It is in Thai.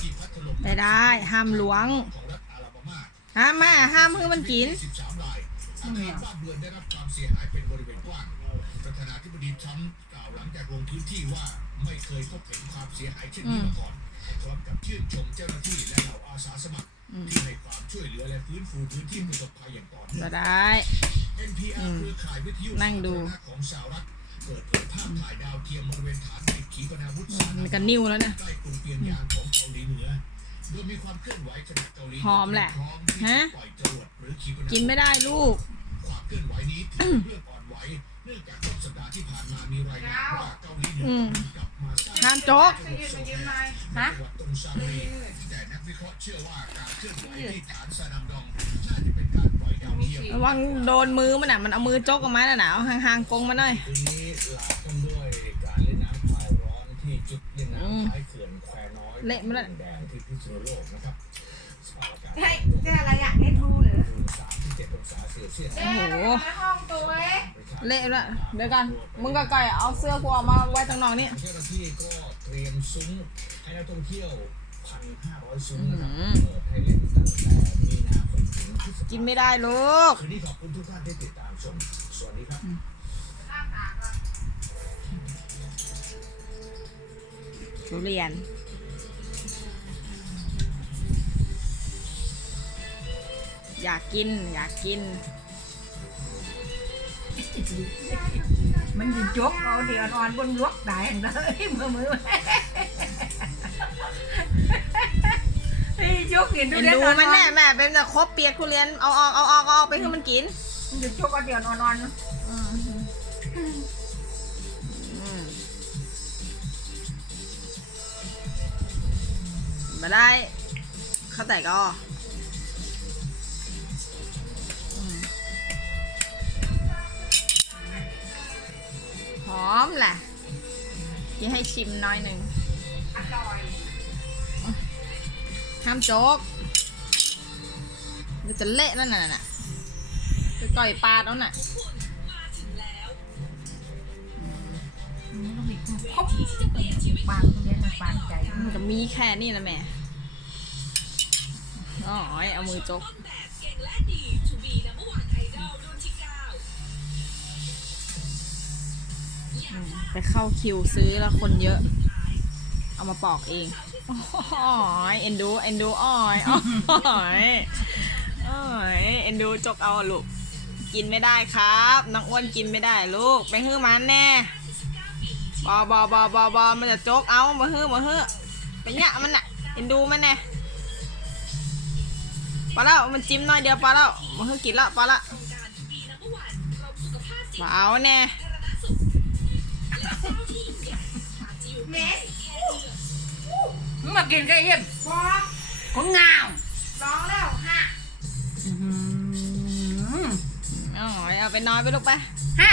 ที่พัดถล่มไม่ได้ ห้ามหลวงของรัฐอาลาบามาห้ามมาห้ามให้มันกิน13รายอาคารบ้านเรือนได้รับความเสียหายเป็นบริเวณกว้างประธานาธิบดีทรัมป์กล่าวหลังจากลงพื้นที่ว่าไม่เคยพบเห็นความเสียหายเช่นนี้มาก่อนพร้อมกับชื่นชมเจ้าหน้าที่และเหล่าอาสาสมัครที่ให้ความช่วยเหลือและฟื้นฟูพื้นที่ประสบภัยอย่างต่อเนื่อก็งได้ NPR เครือข่ายวิทยุนั่งดูสาธารณะของสหรัฐเปิดเผยภาพถ่ายดาว เทียมบริเวณฐานติดขีปนาวุธอืสามรมันก็นิ่วแล้วนะใกล้กรุงเปียงยางของเกาหลีเหนือโดยมีความเคลื่อนไหวขณะเกาหลีหอมแหละพร้อมที่ฮะจะปล่อยจรวดหรือขีปนาวุธ กินไม่ได้ลูก ความเคลื่อนไหวนี้ถือเป็นเรื่องอ่อนไหวเนื่องจากต้นสัปดาห์ที่ผ่านมามีรายงานว่าเกาหลีเหนืออืมกลับมาสร้างห้ามโจ๊กจรวดโซแฮฮะ จังหวัดตงซารีแต่นักวิเคราะห์เชื่อว่าการเคลื่อนไหวที่ฐานซาดัมดองน่าจะเป็นการปล่อยดาวเทียมระวังโดนมือมันอะ มันเอามือจกออกมาน่ะหนาวห่างๆกงมาหน่อย คืนนี้ลากันด้วยการเล่นน้ำคลายร้อนที่ จุดเล่นอืมน้ำท้ายเขื่อนแควน้อยเละมาแล้ว แดงที่พิษณุโลกนะครับสภาพอากาศเฮ้ยนี่อะไรอะเอ็ดบูเหรอสามสิบเจ็ดองศาเซลเซียสโอ้โหห้องตัวเอ๊ะเละแล้วเดี๋ยวกันมึงก็ไก่เอาเสื้อกูออกมาไว้ตรงนอกนี่เจ้าหน้าที่ก็เตรียมซุ้มให้นักท่องเที่ยวพันห้าร้อยซุ้มนะครับอืมเปิดให้เล่นตั้งแต่มีนาคมถึงพฤษภาคมกินไม่ได้ลูก คืนนี้ขอบคุณทุกท่านที่ติดตามชม สวัส ทุเรียน อยากกิน อยากกิน มันยิงจกเอาเดี๋ยวนอนบนลวกได้เลยมือมือไอ้ยกเห็นดูเห็นเด่นดูนอนมันแน่แม่เป็นแต่ครบเปียกทุเรียนเอาออกเอาออกเอาออกไปให้มันกิน มันยิงจกเอาเดี๋ยวนอนนอน มาได้ เข้าแต่ก็อืมหอมแหละกินให้ชิมน้อยหนึ่งอร่อยห้ามโจ๊กมันจะเละแล้วน่ะน่ะจะก่อยปลาแล้วน่ะมันต้องมีครบปานตรงนี้มันปาใจ มันก็มีแค่นี้นะแม่อ๋อเอามือจกไปเข้าคิวซื้อแล้วคนเยอะ เอามาปอกเองอ๋อยเอ็นดูเอ็นดูอ้อยอ้อยอ้อยเอ็นดูจกเอาลูก กินไม่ได้ครับน้องอ้วนกินไม่ได้ลูกไปฮื้อมันแน่บอบอบอบอบอมันจะจกเอามาฮื้อมาฮื้อ ไปเนี่ยมันน่ะเอ็นดูมันแน่ปลาแล้วมันจิ้มหน่อยเดียวปลาแล้วมาฮื้อกินแล้วปลาละปลาเอาแน่เม็ดมึงมากินกันเยี่ยมบอกคนงามร้องแล้วฮะอ๋อยเอาไปนอนไปลูกไปฮะ